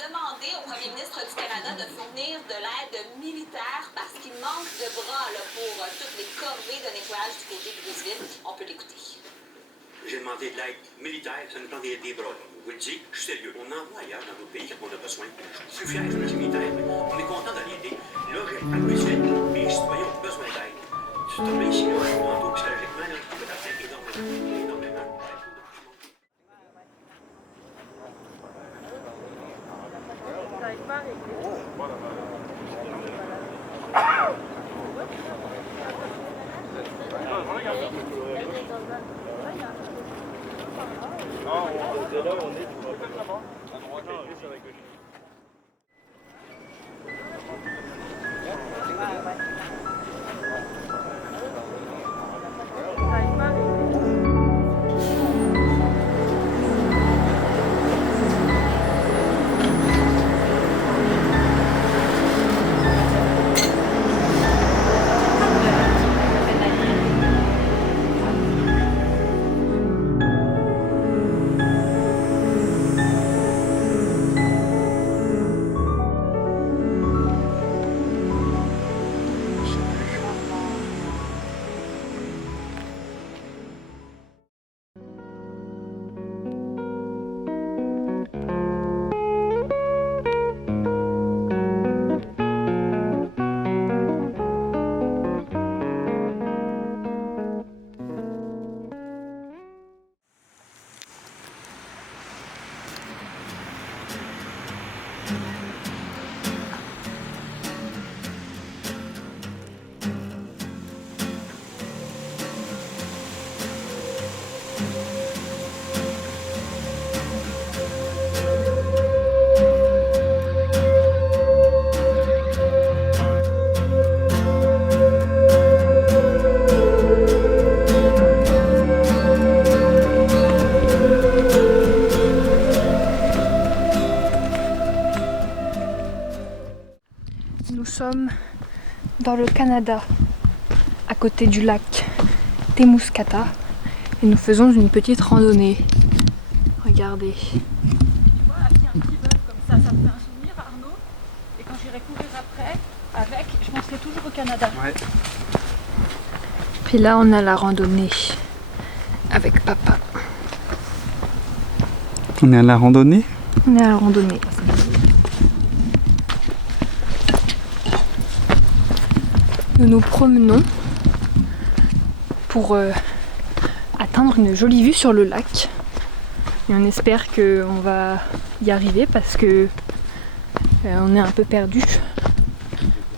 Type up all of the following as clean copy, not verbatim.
demandé au premier ministre du Canada de fournir de l'aide militaire parce qu'il manque de bras là, pour toutes les corvées de nettoyage du côté de Brisbane. On peut l'écouter. J'ai demandé de l'aide militaire, ça nous prend des bras. Je vous le dis, je suis sérieux. On envoie ailleurs dans nos pays quand on a besoin. Je suis fier, je suis militaire. On est content d'aller aider. Là, j'ai le président, les citoyens ont besoin d'aide. Tu te tombes ici, là, tantôt, psychologiquement, là, tu peux t'affecter énormément. J'arrive pas à régler. Non, de là on est, tu vois pas là-bas. À droite, sur la gauche. J'arrive pas à régler. Nous sommes dans le Canada, à côté du lac Temuskata, et nous faisons une petite randonnée. Regardez. Tu vois, là, il y a un petit bœuf comme ça me fait un souvenir, Arnaud. Et quand j'irai courir après, avec, je penserai toujours au Canada. Ouais. Puis là, on a la randonnée avec papa. On est à la randonnée. On est à la randonnée. Nous nous promenons pour atteindre une jolie vue sur le lac. Et on espère qu'on va y arriver parce que on est un peu perdu.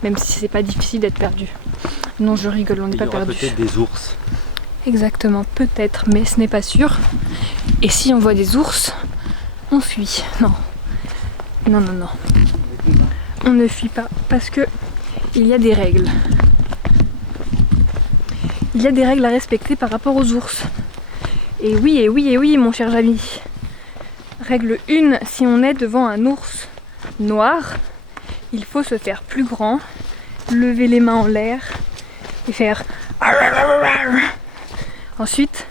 Même si c'est pas difficile d'être perdu. Non, je rigole, on n'est pas perdu. Peut-être des ours. Exactement, peut-être, mais ce n'est pas sûr. Et si on voit des ours, on fuit. Non. Non, non, non. On ne fuit pas parce que il y a des règles. Il y a des règles à respecter par rapport aux ours. Et oui, et oui, et oui, mon cher Jamy. Règle 1, si on est devant un ours noir, il faut se faire plus grand, lever les mains en l'air et faire... Ensuite,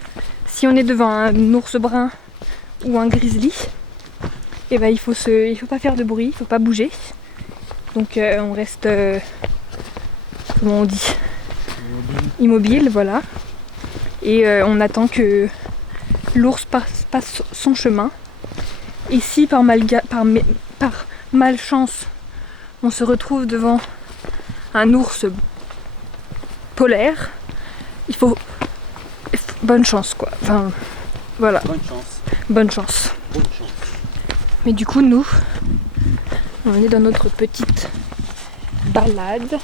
si on est devant un ours brun ou un grizzly, eh ben, il faut pas faire de bruit, il faut pas bouger. Donc on reste... comment on dit ? Immobile, voilà. Et on attend que l'ours passe son chemin. Et si par malchance on se retrouve devant un ours polaire, il faut bonne chance quoi. Enfin voilà. Bonne chance. Bonne chance. Bonne chance. Mais du coup nous, on est dans notre petite balade.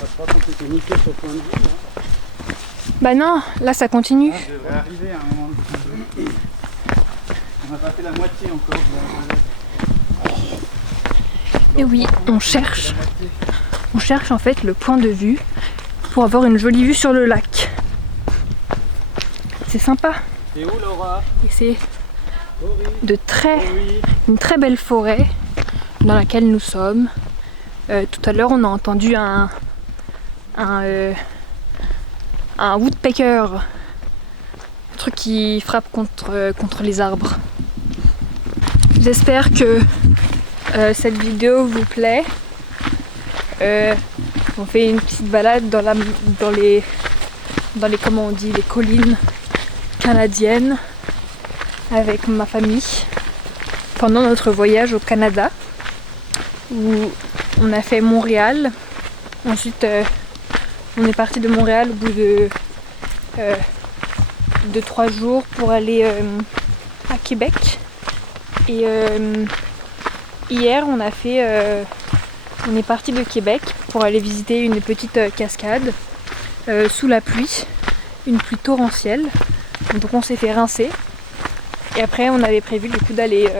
Je crois qu'on s'était niqué sur le point de vue. Hein. Bah non, là ça continue. Ah, je devrais arriver à un moment. On n'a pas fait la moitié encore de la balade. Et oui, on cherche en fait le point de vue pour avoir une jolie vue sur le lac. C'est sympa. Et où Laura? Et c'est une très belle forêt dans laquelle nous sommes. Tout à l'heure on a entendu un woodpecker trucs qui frappent contre les arbres. J'espère que cette vidéo vous plaît. On fait une petite balade dans les comment on dit, les collines canadiennes avec ma famille pendant notre voyage au Canada où on a fait Montréal. Ensuite on est parti de Montréal au bout de 3 jours pour aller à Québec. Et hier on est parti de Québec pour aller visiter une petite cascade sous la pluie, une pluie torrentielle. Donc on s'est fait rincer. Et après on avait prévu du coup d'aller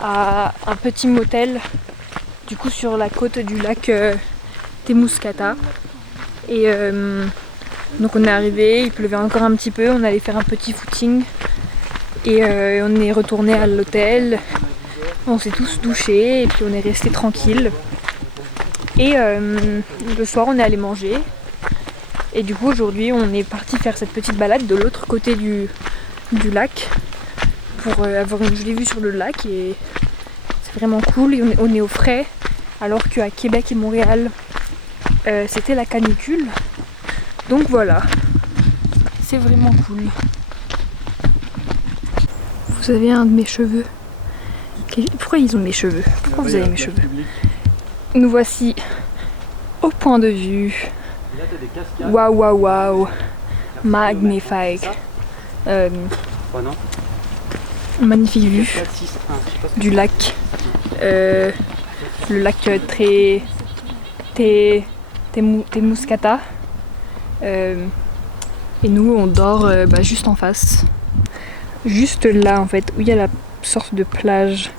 à un petit motel du coup sur la côte du lac Témiscouata. Et donc on est arrivé, il pleuvait encore un petit peu, on allait faire un petit footing et on est retourné à l'hôtel, on s'est tous douchés et puis on est resté tranquille. Et le soir on est allé manger et du coup aujourd'hui on est parti faire cette petite balade de l'autre côté du lac pour avoir une jolie vue sur le lac et c'est vraiment cool et on est au frais alors qu'à Québec et Montréal c'était la canicule. Donc voilà, c'est vraiment cool. Vous avez un de mes cheveux. Pourquoi ils ont mes cheveux? Pourquoi vous avez mes cheveux? Nous voici au point de vue. Waouh, waouh, waouh. Magnifique. Magnifique vue du lac. Le lac Témiscouata. Et nous on dort juste en face. Juste là en fait, où il y a la sorte de plage.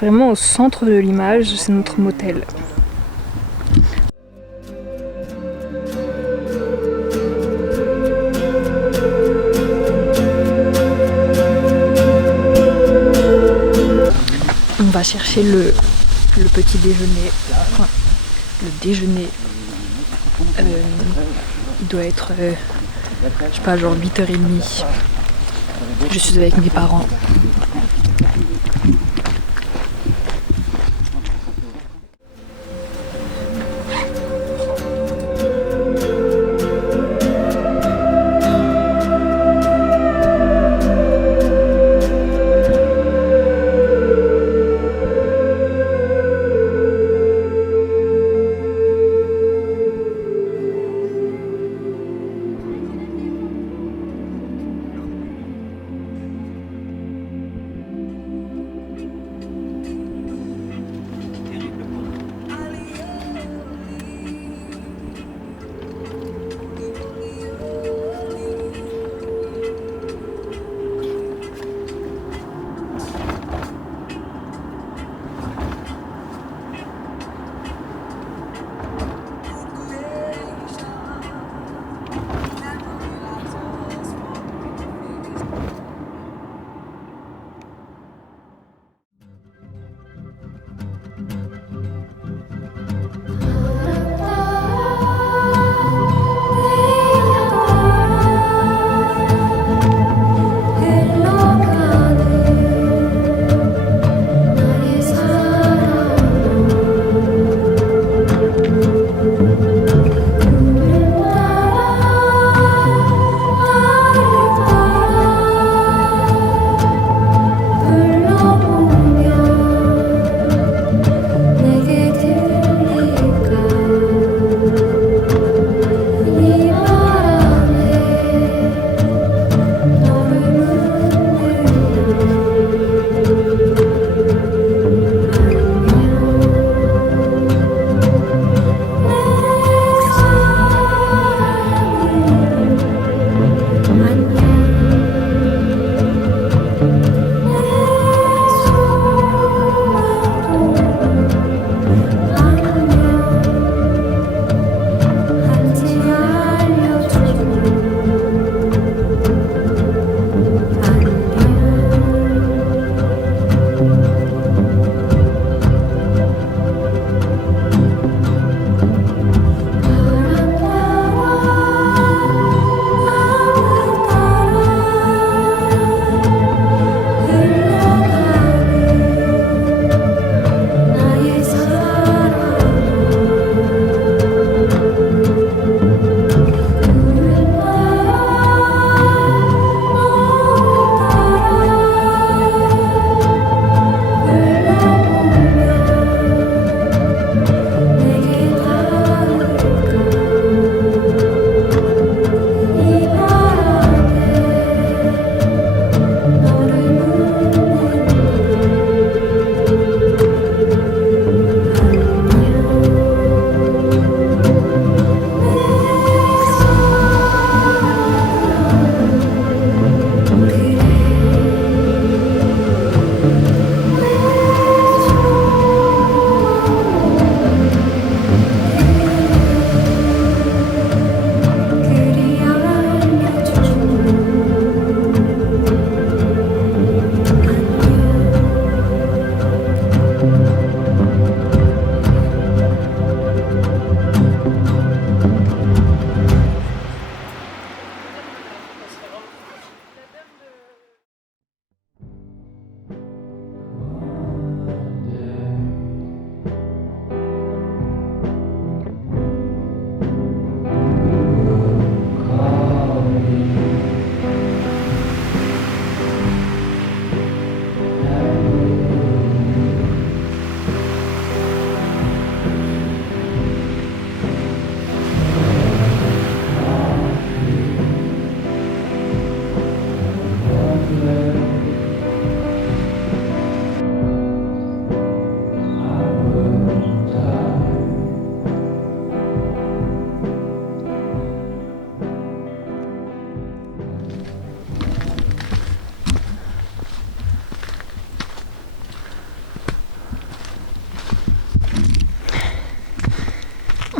Vraiment au centre de l'image, c'est notre motel. On va chercher le petit déjeuner. Enfin, le déjeuner. Il doit être, je sais pas, genre 8h30. Je suis avec mes parents.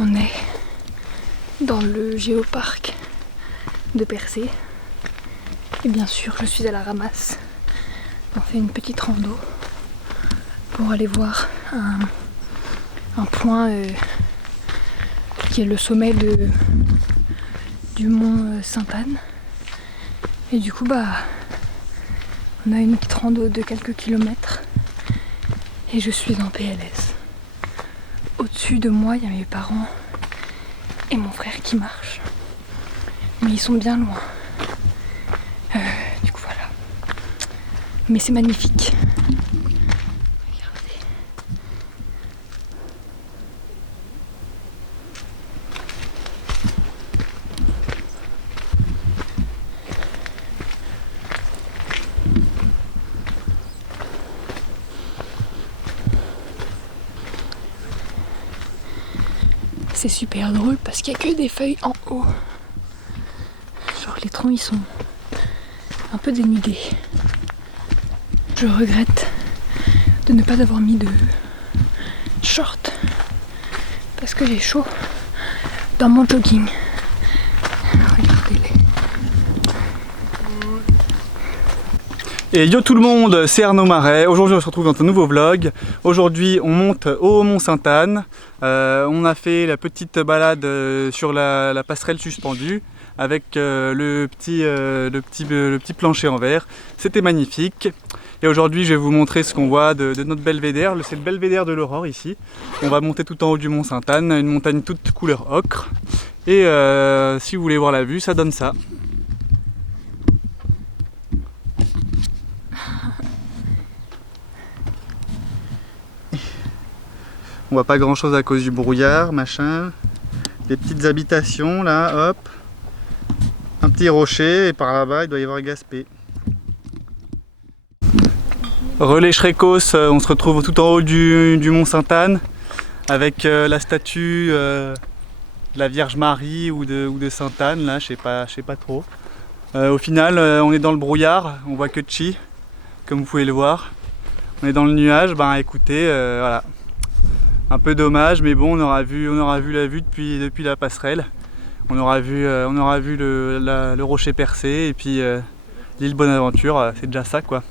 On est dans le géoparc de Percé. Et bien sûr, je suis à la ramasse. On fait une petite rando pour aller voir un point qui est le sommet du mont Sainte-Anne. Et du coup, on a une petite rando de quelques kilomètres. Et je suis en PLS. Au-dessus de moi, il y a mes parents et mon frère qui marchent. Mais ils sont bien loin. Du coup, voilà. Mais c'est magnifique. Regardez. C'est super drôle parce qu'il n'y a que des feuilles en haut. Genre les troncs ils sont un peu dénudés. Je regrette de ne pas avoir mis de short parce que j'ai chaud dans mon jogging. Regardez-les. Et yo tout le monde, c'est Arnaud Marais. Aujourd'hui on se retrouve dans un nouveau vlog. Aujourd'hui on monte au Mont Sainte-Anne. On a fait la petite balade sur la passerelle suspendue avec le petit plancher en verre. C'était magnifique. Et aujourd'hui je vais vous montrer ce qu'on voit de notre belvédère. C'est le belvédère de l'aurore ici. On va monter tout en haut du Mont Sainte-Anne, une montagne toute couleur ocre. Et si vous voulez voir la vue, ça donne ça. On voit pas grand chose à cause du brouillard, machin. Des petites habitations là, hop. Un petit rocher et par là-bas il doit y avoir Gaspé. Relais Schreckos, on se retrouve tout en haut du Mont Sainte-Anne avec la statue de la Vierge Marie ou de Sainte-Anne, là, je sais pas trop. Au final, on est dans le brouillard, on voit que Chi, comme vous pouvez le voir. On est dans le nuage, écoutez, voilà. Un peu dommage, mais bon, on aura vu la vue depuis la passerelle. On aura vu le rocher percé et puis l'île Bonaventure, c'est déjà ça quoi.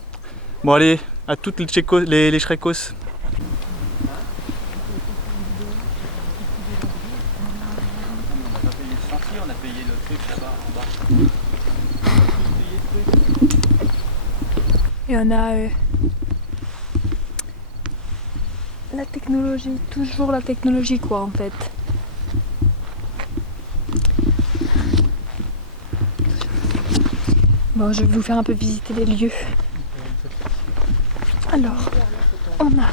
Bon allez, à toutes les Schreckos. Et on a la technologie, toujours la technologie quoi en fait. Bon, je vais vous faire un peu visiter les lieux. Alors, on a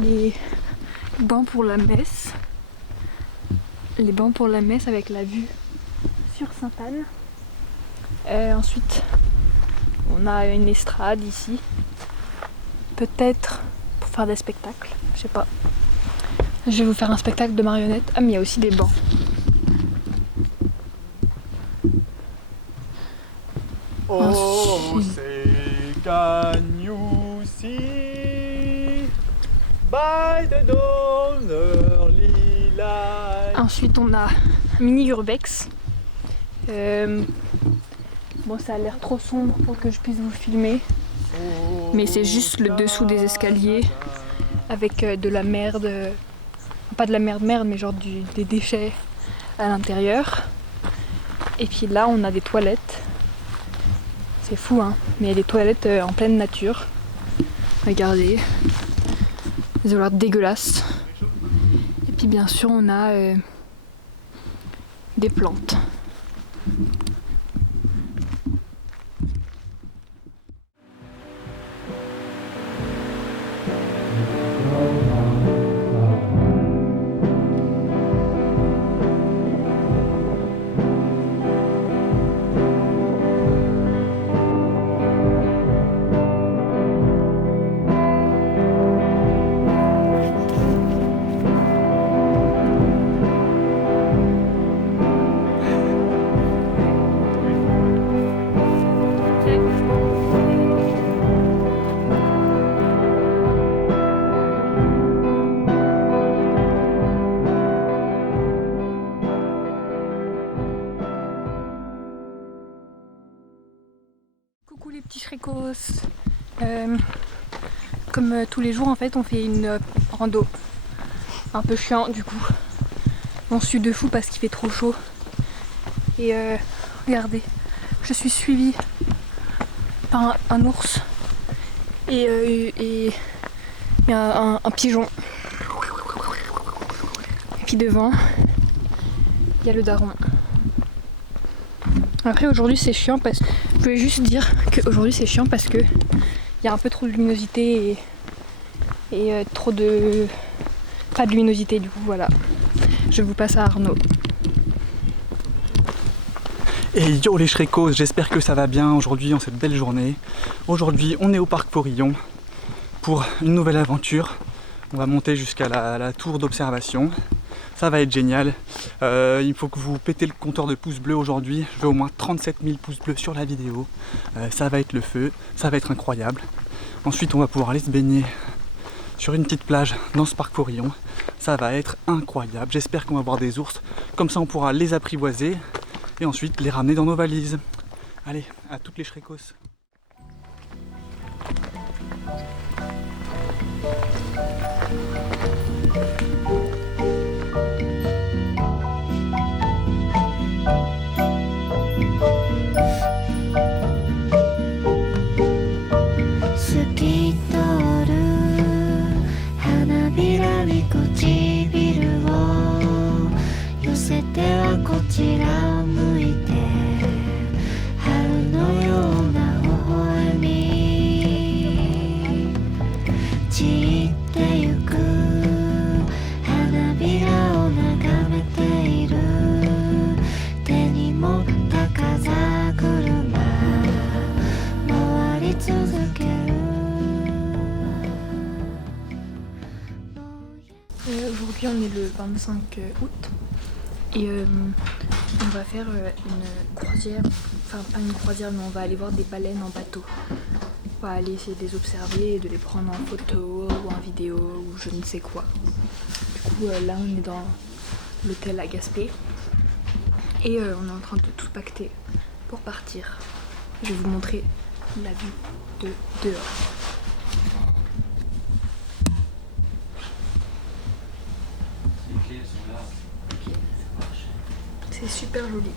les bancs pour la messe. Les bancs pour la messe avec la vue sur Sainte-Anne. Ensuite, on a une estrade ici. Peut-être pour faire des spectacles, je sais pas. Je vais vous faire un spectacle de marionnettes. Ah mais il y a aussi des bancs. Oh, c'est Cagnoussi by the donner lilac. Ensuite on a mini urbex. Bon ça a l'air trop sombre pour que je puisse vous filmer. Mais c'est juste le dessous des escaliers avec de la merde. Pas de la merde mais genre des déchets à l'intérieur. Et puis là on a des toilettes. C'est fou hein, mais il y a des toilettes en pleine nature. Regardez. Elles ont l'air dégueulasses. Et puis bien sûr on a des plantes. Coucou les petits Shrekos. Comme tous les jours en fait on fait une rando. Un peu chiant du coup. On sue de fou parce qu'il fait trop chaud. Et regardez, je suis suivie par un ours et un pigeon. Et puis devant, il y a le daron. Après aujourd'hui c'est chiant parce que je voulais juste dire qu'aujourd'hui c'est chiant parce que il y a un peu trop de luminosité et trop de... pas de luminosité du coup voilà. Je vous passe à Arnaud. Et yo les Shrekos, j'espère que ça va bien aujourd'hui en cette belle journée. Aujourd'hui on est au parc Forillon pour une nouvelle aventure. On va monter jusqu'à la tour d'observation. Ça va être génial. Il faut que vous pétez le compteur de pouces bleus aujourd'hui. Je veux au moins 37 000 pouces bleus sur la vidéo. Ça va être le feu, ça va être incroyable. Ensuite on va pouvoir aller se baigner sur une petite plage dans ce parc Forillon. Ça va être incroyable. J'espère qu'on va voir des ours. Comme ça on pourra les apprivoiser et ensuite les ramener dans nos valises. Allez, à toutes les Shrekos. Aujourd'hui on est le 25 août et on va faire une croisière, enfin pas une croisière mais on va aller voir des baleines en bateau. On va aller essayer de les observer et de les prendre en photo ou en vidéo ou je ne sais quoi. Du coup là on est dans l'hôtel à Gaspé et on est en train de tout pacter pour partir. Je vais vous montrer la vue de dehors. C'est super joli.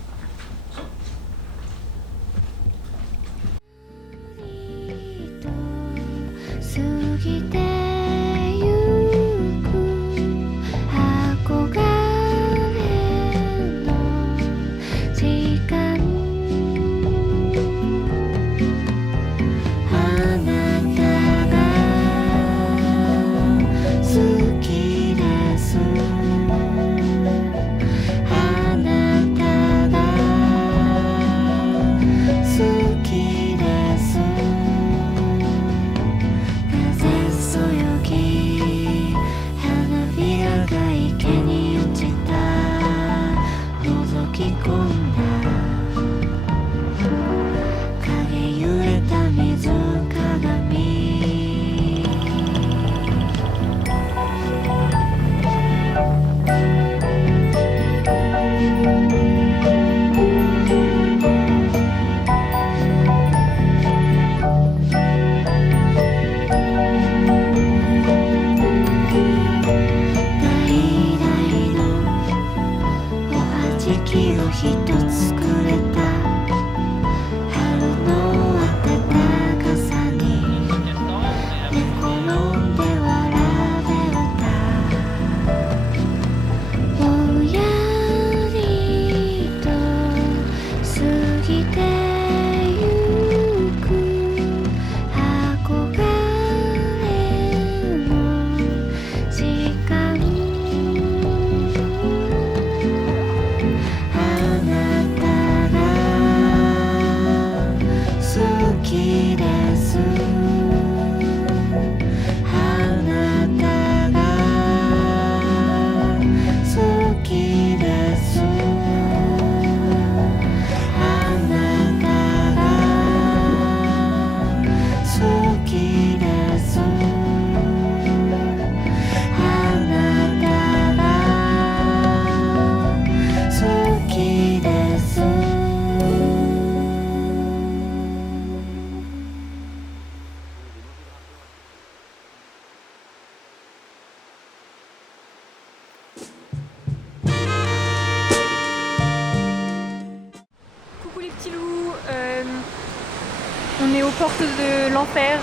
On est aux portes de l'enfer,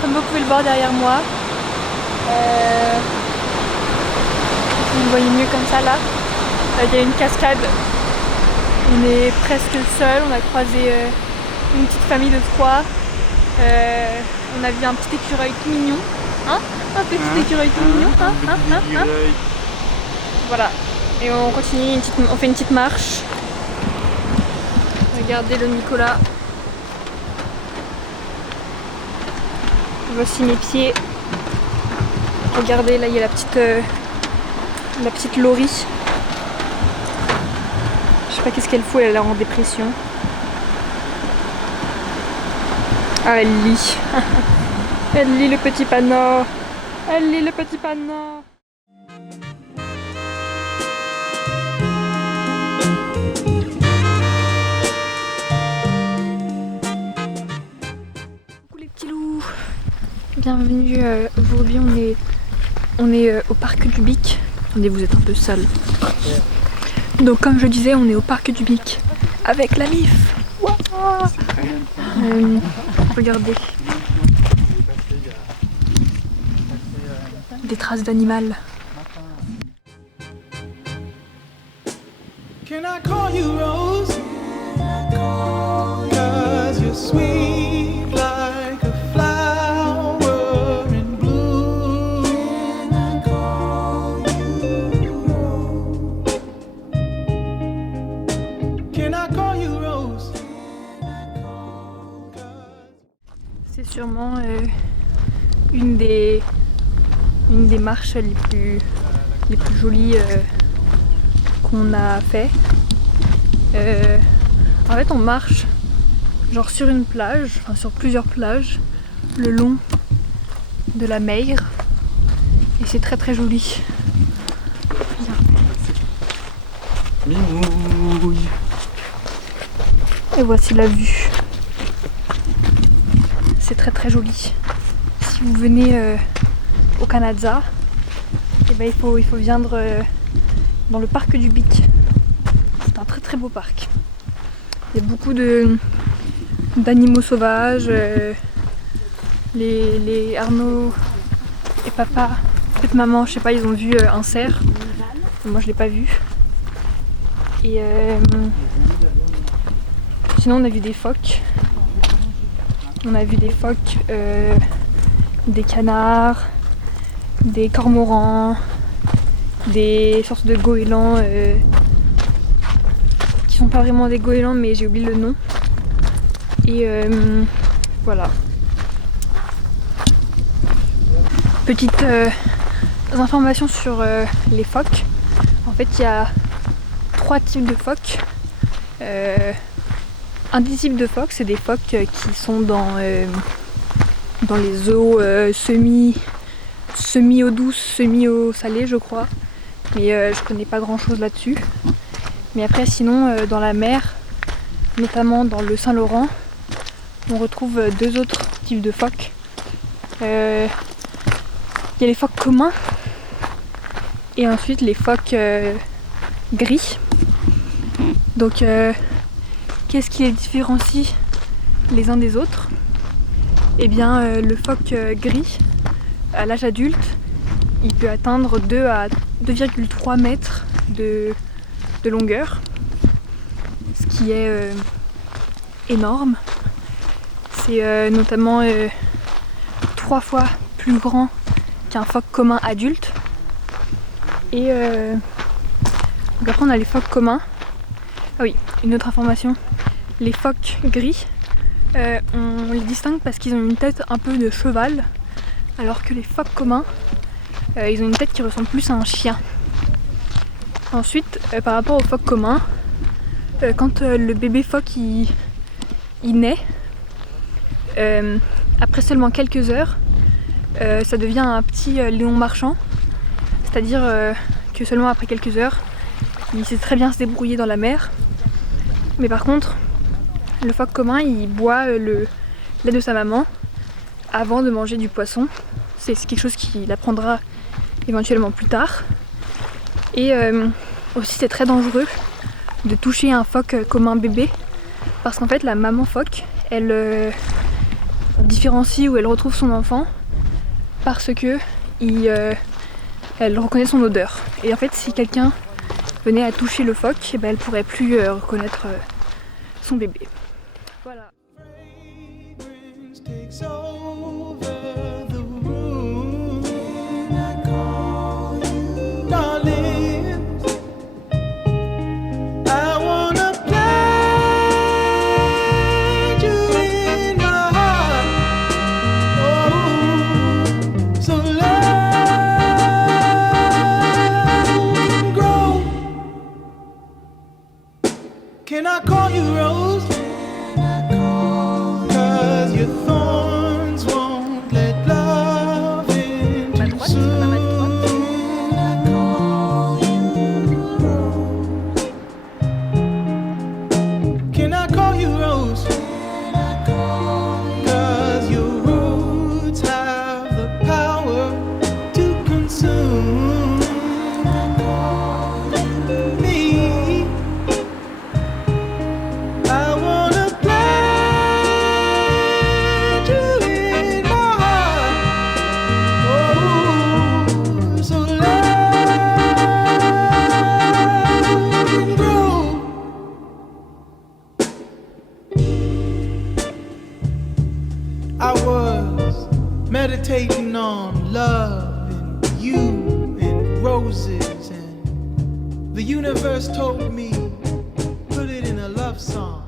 comme vous pouvez le voir derrière moi. Vous le voyez mieux comme ça là. Il y a une cascade. On est presque seul, on a croisé une petite famille de 3. On a vu un petit écureuil tout mignon. Hein? Un petit écureuil tout mignon. Voilà. Et on continue, on fait une petite marche. Regardez le Nicolas. Voici mes pieds. Regardez, là il y a la petite Laurie. Je sais pas qu'est-ce qu'elle fout, elle a l'air en dépression. Ah, elle lit. Elle lit le petit panneau. Elle lit le petit panneau. Coucou les petits loups. Bienvenue. Aujourd'hui on est au parc du Bic. Attendez, vous êtes un peu sale. Donc comme je disais, on est au parc du Bic avec la MIF. Wow. Regardez. Des traces d'animal. Can I call you Rose? 'Cause you're sweet like a flower in bloom. Can I call you Rose? Can I call you Rose? C'est sûrement une des marches les plus jolies qu'on a fait. En fait on marche genre sur une plage, enfin sur plusieurs plages, le long de la mer et c'est très très joli. Mimouille. Et voici la vue. C'est très très joli. Si vous venez au Canada, et ben il faut viendre dans le parc du Bic. C'est un très très beau parc. Il y a beaucoup d'animaux sauvages. Les Arnaud et papa, peut-être maman, je sais pas, ils ont vu un cerf. Moi je l'ai pas vu. Et sinon on a vu des phoques. On a vu des phoques, des canards, des cormorans, des sortes de goélands qui sont pas vraiment des goélands mais j'ai oublié le nom. Et voilà. Petite information sur les phoques. En fait il y a 3 types de phoques. Un des types de phoques, c'est des phoques qui sont dans les eaux semi-eau douce, semi-eau salée je crois. Mais je connais pas grand chose là-dessus. Mais après sinon dans la mer, notamment dans le Saint-Laurent, on retrouve 2 autres types de phoques. Il y a les phoques communs et ensuite les phoques gris. Donc qu'est-ce qui les différencie les uns des autres? Eh bien le phoque gris à l'âge adulte, il peut atteindre 2 à 2,3 mètres de longueur, ce qui est énorme. C'est notamment 3 fois plus grand qu'un phoque commun adulte. Et donc après on a les phoques communs. Ah oui, une autre information, les phoques gris, on les distingue parce qu'ils ont une tête un peu de cheval, alors que les phoques communs, ils ont une tête qui ressemble plus à un chien. Ensuite, par rapport aux phoques communs, quand le bébé phoque il naît, après seulement quelques heures, ça devient un petit lion marchand, c'est-à-dire que seulement après quelques heures, il sait très bien se débrouiller dans la mer. Mais par contre, le phoque commun, il boit le lait de sa maman avant de manger du poisson. C'est quelque chose qu'il apprendra éventuellement plus tard. Et aussi c'est très dangereux de toucher un phoque commun bébé Parce qu'en fait la maman phoque, elle différencie ou elle retrouve son enfant parce que elle reconnaît son odeur. Et en fait si quelqu'un venait à toucher le phoque, eh ben, elle pourrait plus reconnaître son bébé. Voilà. Fragrance takes over the room. Darling, I wanna plant you in my heart. Oh, so love can grow. Can I call you Rose? 'Cause your thorns won't let love in Ma too droite, c'est pas ma droite. soon. Can I call you Rose? 'Cause your roots have the power to consume me. I wanna plant you in my heart. Oh, so love can grow. I was meditating on love and you and roses, and the universe told me put it in a love song.